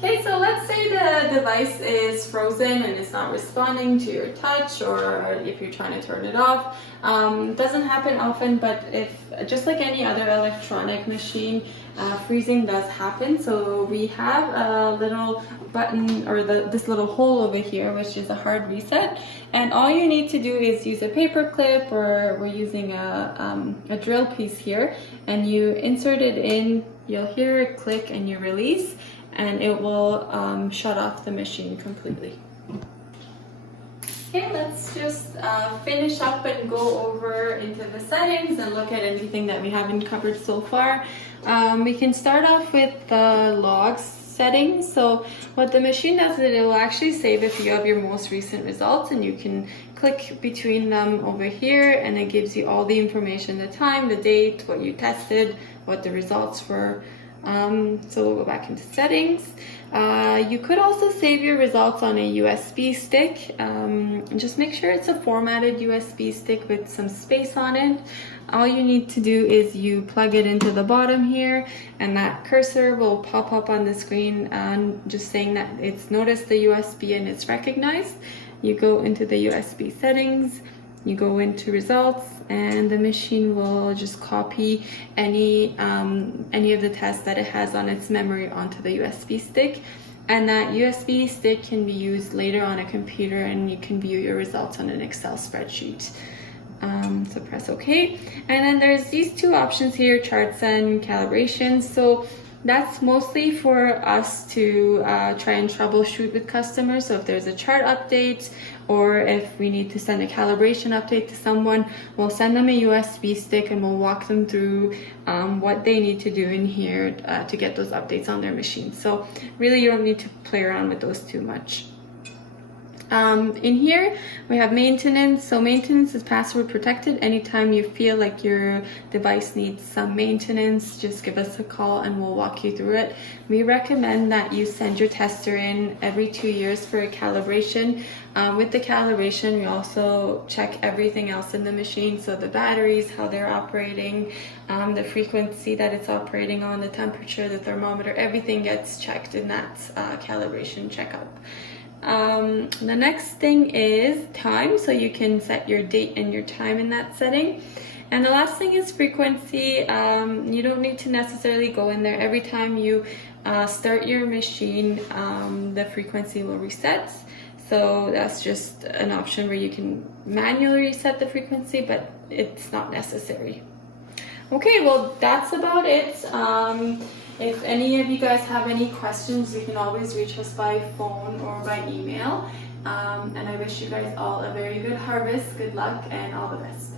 Okay, so let's say the device is frozen and it's not responding to your touch, or if you're trying to turn it off. Doesn't happen often, but if just like any other electronic machine, freezing does happen. So we have a little button, or this little hole over here, which is a hard reset. And all you need to do is use a paper clip, or we're using a drill piece here, and you insert it in. You'll hear it click and you release, and it will shut off the machine completely. Okay, let's just finish up and go over into the settings and look at anything that we haven't covered so far. We can start off with the logs settings. So what the machine does is it will actually save a few of your most recent results, and you can click between them over here, and it gives you all the information, the time, the date, what you tested, what the results were. So we'll go back into settings. You could also save your results on a USB stick. Just make sure it's a formatted USB stick with some space on it. All you need to do is you plug it into the bottom here, and that cursor will pop up on the screen, just saying that it's noticed the USB and it's recognized. You go into the USB settings, you go into results, and the machine will just copy any of the tests that it has on its memory onto the USB stick, and that USB stick can be used later on a computer, and you can view your results on an Excel spreadsheet. So press OK, and then there's these two options here, charts and calibrations. So that's mostly for us to try and troubleshoot with customers. So if there's a chart update, or if we need to send a calibration update to someone, we'll send them a USB stick and we'll walk them through what they need to do in here to get those updates on their machine. So really you don't need to play around with those too much. In here we have maintenance. So maintenance is password protected. Anytime you feel like your device needs some maintenance, just give us a call and we'll walk you through it. We recommend that you send your tester in every 2 years for a calibration. With the calibration, we also check everything else in the machine. So the batteries, how they're operating, the frequency that it's operating on, the temperature, the thermometer, everything gets checked in that calibration checkup. The next thing is time, so you can set your date and your time in that setting. And the last thing is frequency. You don't need to necessarily go in there. Every time you start your machine, the frequency will reset. So that's just an option where you can manually reset the frequency, but it's not necessary. Okay, well that's about it. If any of you guys have any questions, you can always reach us by phone or by email. And I wish you guys all a very good harvest, good luck, and all the best.